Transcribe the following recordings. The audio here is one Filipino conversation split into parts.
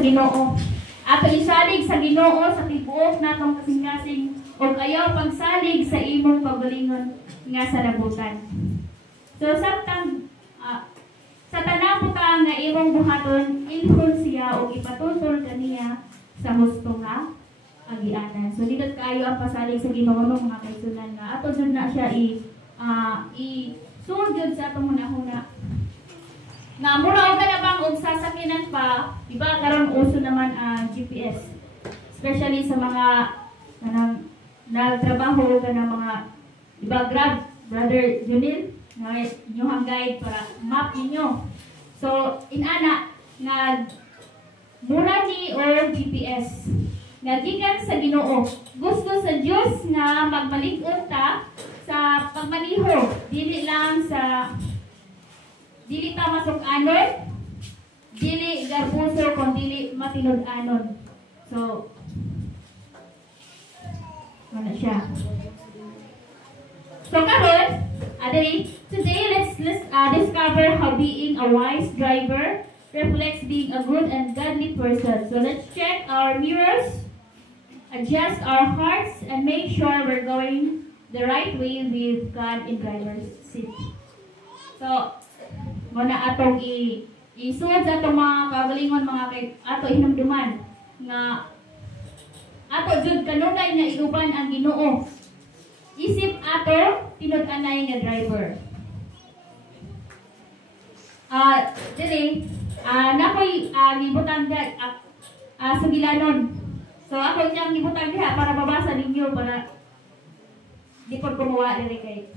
sa Ginoo. Ato isalig sa Ginoo sa tibuok natong kasing-kasing ug ayaw pagsalig sa imong kaugalingon nga sa nabutan. So samtang sa tanang butang nga imong buhaton, ilhon siya o ipatutol kaniya sa husto nga agianan. So dito kayo ang pasalig sa Ginoo mga kaigsunan nga ato jud na siya i-sugod sa atong hunahuna. Nga mura ka na bang og sasakinan pa, diba karon uso naman GPS. Especially sa mga nagtrabaho ka ng mga diba Grab, Brother Junil, nga inyong guide para map ninyo. So inana nga mura ni o GPS nga gikan sa Ginoo. Gusto sa Dios nga magmalig-on ta sa pagmaniho, dili ta masuk-anon, dili garbuso kung dili matinud-anon. So ano siya? So karon, today let's discover how being a wise driver reflects being a good and godly person. So let's check our mirrors, adjust our hearts, and make sure we're going the right way with God in driver's seat. So, muna atong isuod sa atong mga kagalingon mga ato hinumduman nga ato jud kanunay nga iuban ang Ginoo. Isip ato tinud-anay nga driver. Nakoy gibutang sa gilanon. So ako niyang gibutang diha para mabasa ninyo para di po kumuha diri kay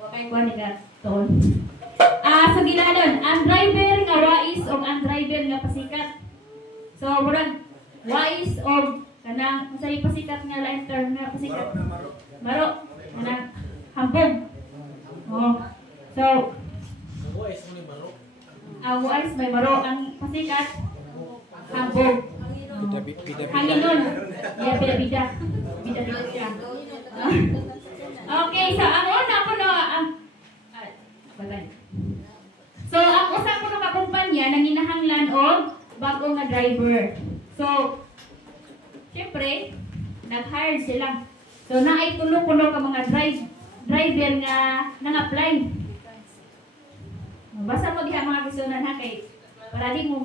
kuha ni Gaton. Sa gilanon, ang driver nga wais o ang driver nga pasikat. So murag wais o kanang unsay pasikat nga lain term nga pasikat. Maro kanang hambog. Oh. So wais mo ni maro. Ang wais may maro, ang pasikat hambog. Hanginon. Yeah, bida-bida. Bida-bida. Okay, so ang una ko na so ang usa ko na kakumpanya nanginahanglan og bag-o nga driver. So syempre nag-hire sila. So naay tulo-tulo ka mga driver nga nang-apply. Basa mo diha mga kisunan ha kay para di mo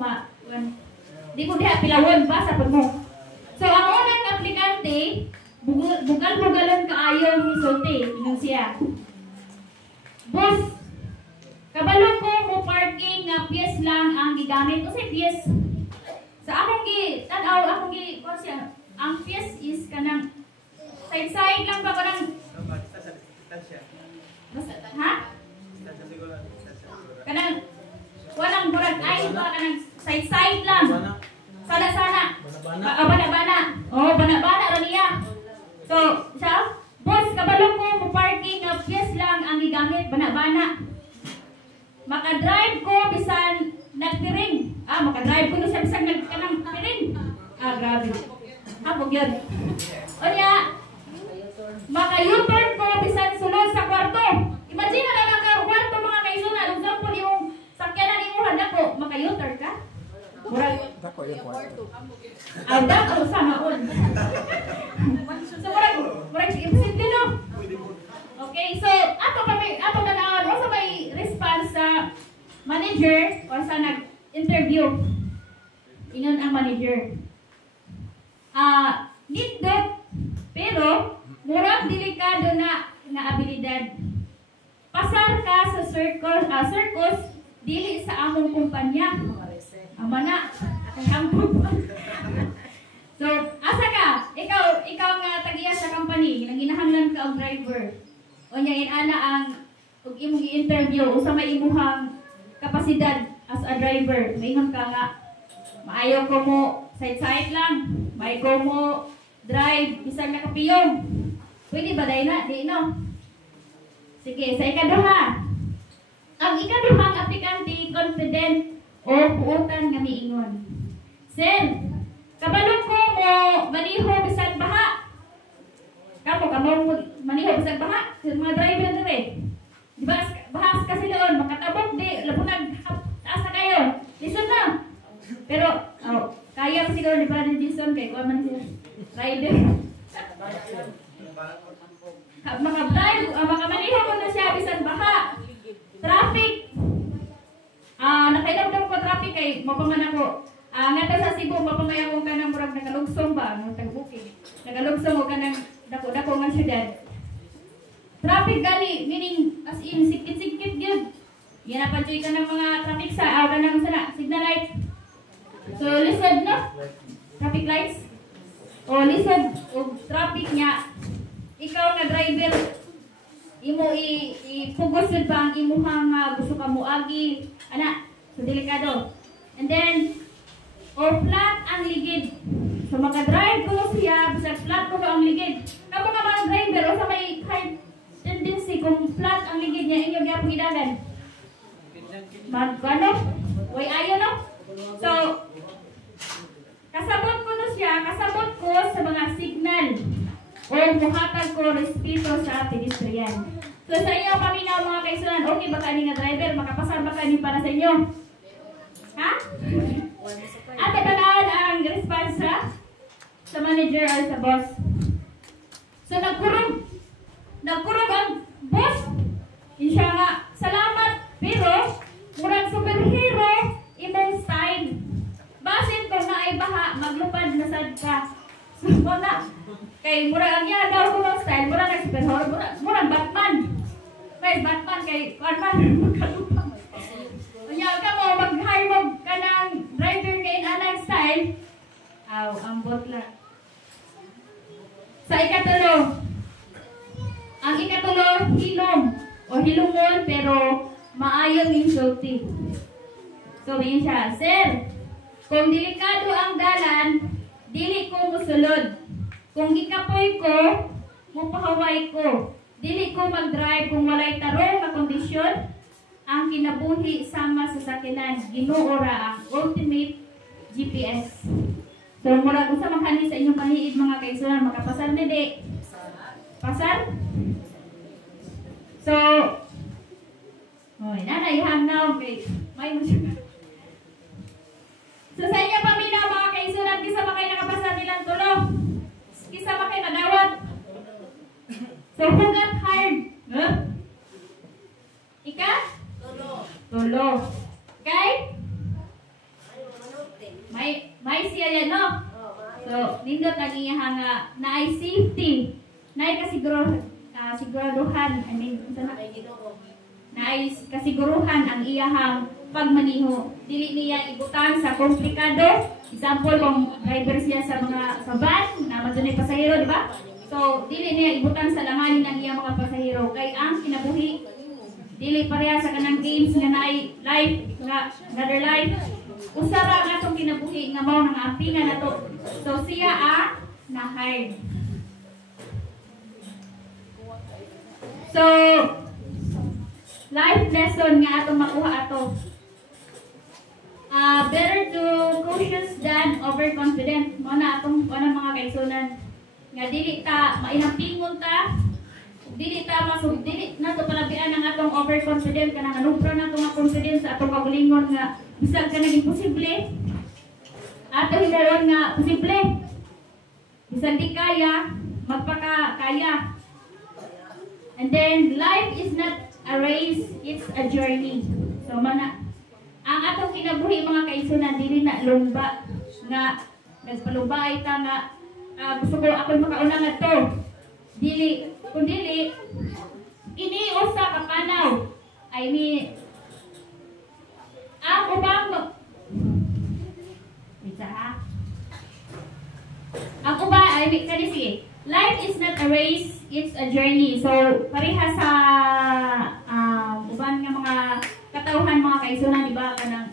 di mo diha pilawon basa pud mo. So ang unang aplikante bugal-bugalan kaayo ni sulti ingon siya. Boss, kabalo ko mo parking nga pies lang ang gigamit kasi pies sa akong siya ang pies is kanang side lang ba kanang ha? Kanang walang burag ay ba kanang side lang. Sana. Bana-bana. Oh, bana-bana ra niya. So, siya, boss, kabalo ko mo parking nga pies lang ang gigamit bana-bana. Maka-drive ko bisan nagtiring. Maka-drive ko bisan nagkanang tiring. Grabe. Hapog yun. O niya, maka-U-turn ko bisan sulod sa kwarto. Imagine na lang ang kwarto mga kaisunan. Kung saan po yung sakyanan ni Muhan ako, maka-U-turn ka? Dako yung kwarto. Dako sama on. So murag imposible no. Okay, so ato tanawon mo sa may response sa manager o sa nag-interview. Ingon ang manager. Nindot pero murag delikado na abilidad. Pasar ka sa circus dili sa among kumpanya. Amana, hambog. So, asa ka? Ikaw nga tagiya sa company, nanginahanglan ka og driver. O nya inana ang ug imong i-interview usa may imuhang kapasidad as a driver. Maingon ka nga maayo ko mo side lang. May ko mo drive bisan nakapiyong. Pwede ba dayna? Di no. Sige, sa ikaduha. Ang ikaduhang aplikante confident o puutan nga miingon. Sir, kabalo ko mo maniho bisan baha. Kamo maniho bisan baha. Sa mga driver dire. Di ba bahas kasi doon makatabok di labunag taas na kayo. Listen na. Pero kaya pa siguro ni Brother Jason kay kuan man siya. Rider. Makamaniho ko na siya bisan baka. Traffic. Nakailam ko traffic kay mapaman ako. Nga sa Cebu mapamaya ko kanang murag nakalugsong ba no tagbuki. Nakalugsong ko kanang dako-dako nga syudad. Traffic gali meaning as in sikit-sikit gyud. Yan na panjoy ka ng mga traffic sa kanang sana signal light. So lisod no? Traffic lights. O lisod og traffic niya. Ikaw nga driver imo i-focus yun pa ang imuhang gusto ka muagi ana so delikado and then or flat ang ligid so maka-drive ko siya bisag flat ko ang ligid kamo nga mga driver o sa may high tendency kung flat ang ligid niya inyo gyapon gidagan magkano way ayo no so kasabot ko no siya kasabot ko sa mga signal o muhatag ko respeto sa pedestrian. So sa inyo paminaw mga kaisunan, okay ba kani nga driver? Makapasar ba kani para sa inyo? Ha? At tagaan ang response sa manager or sa boss. So nagkurog ang boss. Insya nga, salamat. Pero, murag superhero, imong style. Basin kung naay baha, maglupad na sad ka. So na. Kay murag ang iya daw ko style, murag ang superhero, murag Batman. May Batman kay Batman magkalupang. Unya ka mo mag-hire mo kanang driver kay anang style. Aw, ang botla. Sa ikatulo. Ang ikatulo, hilom o hilumon pero maayong insulti. So, yun siya, sir, kung delikado ang dalan, dili ko musulod. Kung gikapoy ko, mupahaway ko. Dili ko mag-drive kung walay tarong na kondisyon. Ang kinabuhi sama sa sakinan, Ginoo ra ang ultimate GPS. So, mura kung sa makani sa inyong paniid mga kaisunan, makapasar na di. Pasar? So, nanayhan na, okay. May musika. So, sa inyo paminaw mga kaisunan, kisa makay nakapasar nilang tulo. Kisa makay nadawat. So, who got hired? Huh? Ika? Tulo. Okay? May siya yan, no? So, nindot ang iyang na-ay safety. Na-ay kasiguruhan. I mean, na-ay kasiguruhan ang iyang pagmaniho. Dili niya ibutan sa komplikado. Example, kung driver siya sa mga van, na madunay pasahero, di ba? So, dili niya ibutan sa langanin ng iyang mga pasahero. Kay ang kinabuhi, dili pareha sa kanang games nga naay life, nga another life. Usara nga itong kinabuhi nga mao nga ampingan na to. So, siya na-hired. So, life lesson nga atong makuha ato. Better to cautious than overconfident. Muna atong mga kaigsunan. Nga dili ta mainampingon ta. Dili ta dili na to palabian ang atong overconfident kanang anubra na to nga confidence sa atong kabulingon nga bisag ka naging posible. Ato hidaron nga posible. Bisag di kaya, magpakakaya. And then life is not a race, it's a journey. So mana ang atong kinabuhi mga kaisunan dili na lumba nga nagpalumbay ta nga gusto ko ako makauna nga to. Dili kundi iniusa ka panaw. I mean ang ubang ang ubang I mean kani sige. Life is not a race, it's a journey. So pareha sa uban nga mga katawhan mga kaisunan, di ba, kanang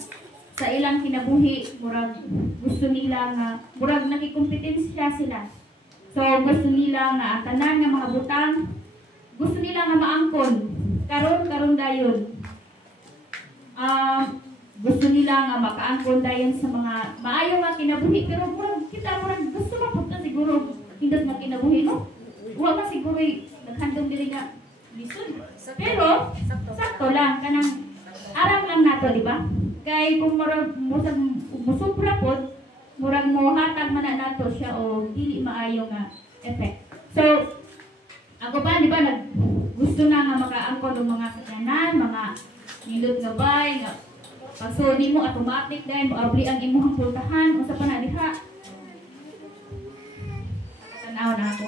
sa ilang kinabuhi, murag gusto nila nga, murag nakikompetensya sila. So, gusto nila nga, tanan nga mga butang, gusto nila nga maangkon, karon dayon. Gusto nila nga makaangkon dayon sa mga maayo nga kinabuhi, pero murag gusto mapunta siguro, hindi nga kinabuhi, no? Huwag ka siguro naghandong dili nga listen. Pero, sakto lang, kanang aram lang nato, di ba? Kay kung musubra mohatag man na nato siya o dili maayo nga effect. So ako ba di ba gusto na nga makaangkon ng mga sakyanan, mga nilot nga bay nga pagsuli mo automatic dahil mo abli ang imong pultahan unsa pa na diha. Tanaw na ako.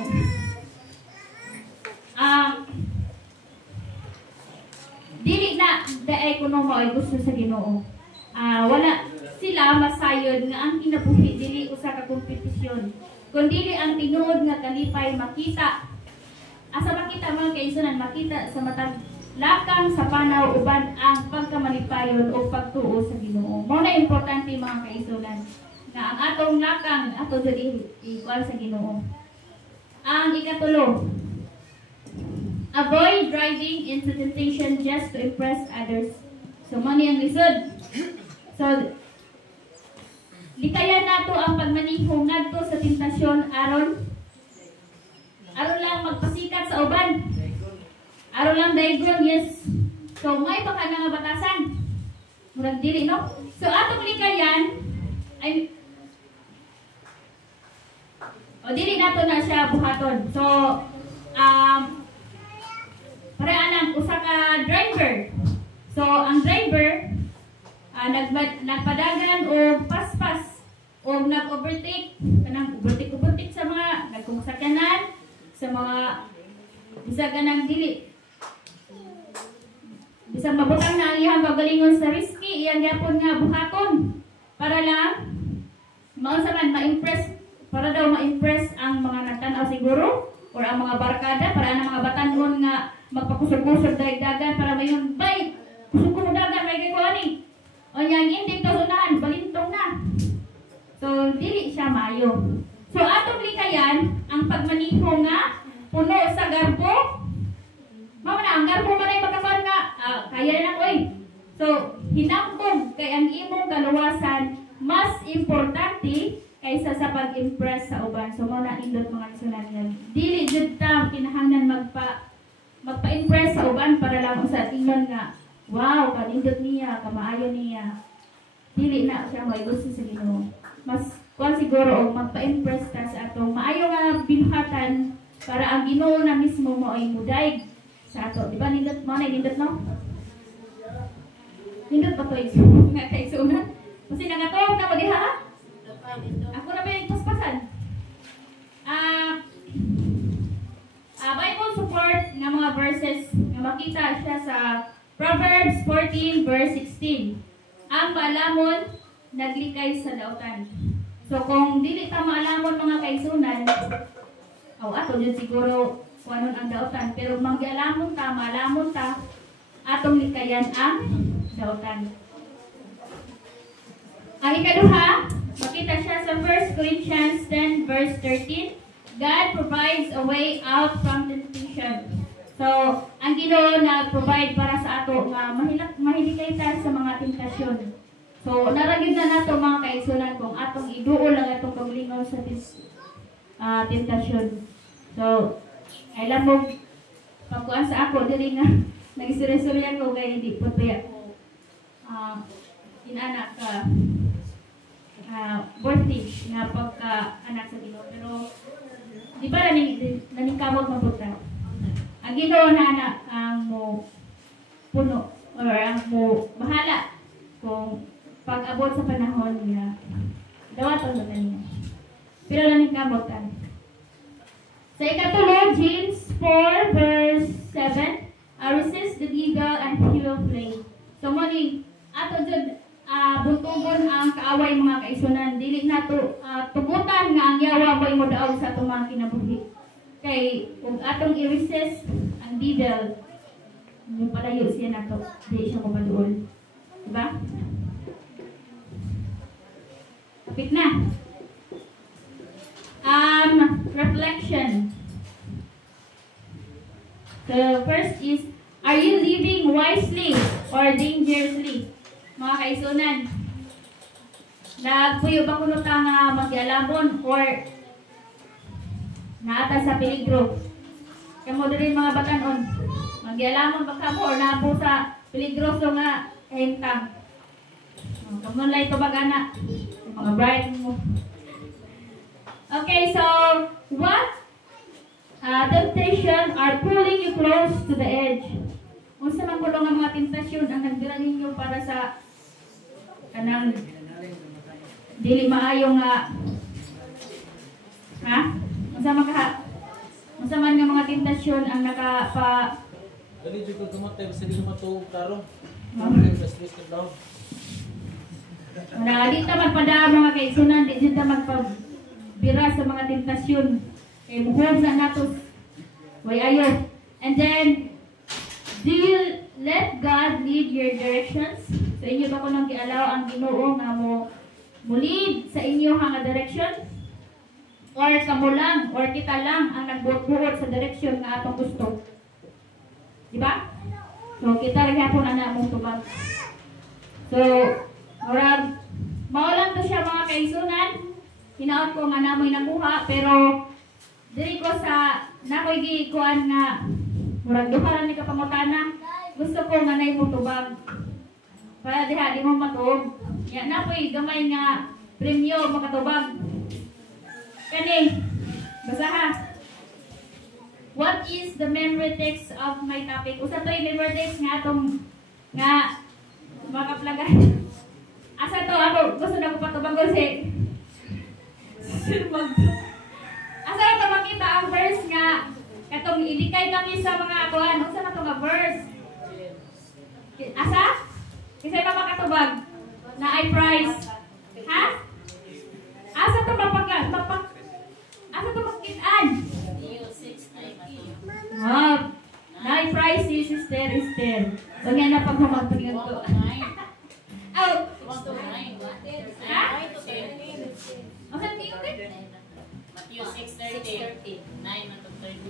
Dili na daay kuno mo ay gusto sa Ginoo. Wala sila masayod nga ang kinabuhi dili usa ka kompetisyon. Kundi ang tinuod nga kalipay makita. Asa makita mga kaigsunan, makita sa matag lakang sa panaw uban ang pagkamalipayon o pagtuo sa Ginoo. Mao na importante mga kaigsunan nga ang atong lakang ato dili igual sa Ginoo. Ang ikatulo, avoid driving into temptation just to impress others. So, mani ang lisod. So, likayan nato ang pagmanihong ngadto sa tentasyon aron lang magpasikat sa uban. Aron lang daygon, yes. So, may baka nga batasan. Murag dili, no? So, atong likayan ay dili nato na siya buhaton. So, para anang usa ka driver. So ang driver nagpadagan o paspas o nag-overtake kanang overtake sa mga nagkumasakyanan sa mga bisag kanang dili bisag mabutang na ang iyang kagalingon sa risky iyang gyapon nga buhaton para lang mao sa man ma-impress para daw ma-impress ang mga nagtan-aw siguro or ang mga barkada para ang mga batanon nga magpakusog-kusog daigdagan para mayon bay kusog dagan may gikuani o yang hindi to sunahan balintong na so dili siya maayo. So atong likayan ang pagmaneho nga puno sa garbo mao na ang garbo man ay magkaon nga kaya na ko eh. So hinambog kay ang imong kaluwasan mas importante kaysa sa pag-impress sa uban. So mao na indot mga sunan dili jud ta kinahanglan magpa-impress sa uban para lang sa tingnan nga wow kanindot niya kamaayo niya dili na siya may gusto sa Ginoo. Mas kuan siguro og magpa-impress ka sa atong maayo nga binuhatan para ang Ginoo na mismo mo ay mudaig sa ato. Di ba nindot mo na nindot no? Nindot pa to nga kay sunan. Kasi nangatawag na mo diha ha? Ako na ba yung paspasan? Bible support ng mga verses na makita siya sa Proverbs 14 verse 16. Ang maalamon naglikay sa dautan. So kung dili ta maalamon mga kaigsunan, ato jud siguro kuanon ang dautan, pero magialamon ta, maalamon ta atong likayan ang dautan. Ang ikaduha, makita siya sa 1 Corinthians 10 verse 13. God provides a way out from temptation. So, ang Ginoo nag-provide para sa ato nga mahilikay ta sa mga tentasyon. So, naragid na nato mga kaigsunan kung atong iduol ang atong paglingaw sa tentasyon. So, ay lamog pagkuan sa ako diri nga nagisirya-surya ko kay hindi po tuya. Inanak ka birthday nga pagka-anak sa Ginoo. Pero di ba naningkamot mabuta? Ang Ginoo na ang mo puno or ang mo bahala kung pag-abot sa panahon niya dawaton na niya. Pero naningkamot ka. Sa ikatulo, James 4 verse 7, resist the evil and he will flee. So mani ato jud buntugon ang kaaway mga kaisunan, dili nato tugutan nga ang yawa mo'y modaog sa atong mga kinabuhi. Kay kung atong i-resist ang devil, yung palayo siya nato, di siya mapaduol. Diba? Kapit na. Reflection. The first is, are you living wisely or dangerously? Mga kaisunan, nagpuyo ba kuno ta nga magyalamon or naata sa peligro? Kamo diri mga batanon, magyalamon ba kamo or naabo sa peligroso nga kahintang? Kamo lay to bagana, mga bright mo. Okay, so what temptation are pulling you close to the edge? Unsa man kuno nga mga tentasyon ang nagdala ninyo para sa kanang dili maayo nga ha? Unsa man nga mga tentasyon ang nakapa Dali jud ko tumatay sa dili matuog karon. Ah. Stress ka daw. wala di ta magpada mga kaigsunan, di ta magpabira sa mga tentasyon. Kay muhog na natos. Way ayo. And then do you let God lead your directions? So inyo ba ko nang gialaw ang Ginoo nga mo lead sa inyo nga direction? Or kamo lang, or kita lang ang nagbuot-buot sa direction nga atong gusto? Di ba? So kita rin hapon ana mong tubag. So, murag mao lang to siya mga kaigsunan. Hinaot ko nga namoy nakuha, pero diri ko sa nakoy gikuan nga murag duha ra ni ka pangutana. Gusto ko nga nay mo tubag. Para diha di mo matuog. Ya napoy gamay nga premyo makatubag. Kani, basaha. What is the memory text of my topic? Usa to memory text nga atong nga makaplagan. Asa to ako gusto na ko patubag ko si asa to makita ang verse nga katong ilikay kami sa mga kuan. Unsa na to nga verse? Asa? Kisay pa makatubag na I prize. Ha? Asa to asa to makitaan? Ah, na I prize si Sister Esther. So nga na pagmamagpalingan ko. Oh, ha? Ang sa tingin ko? Matthew 6:30. 9 to 30.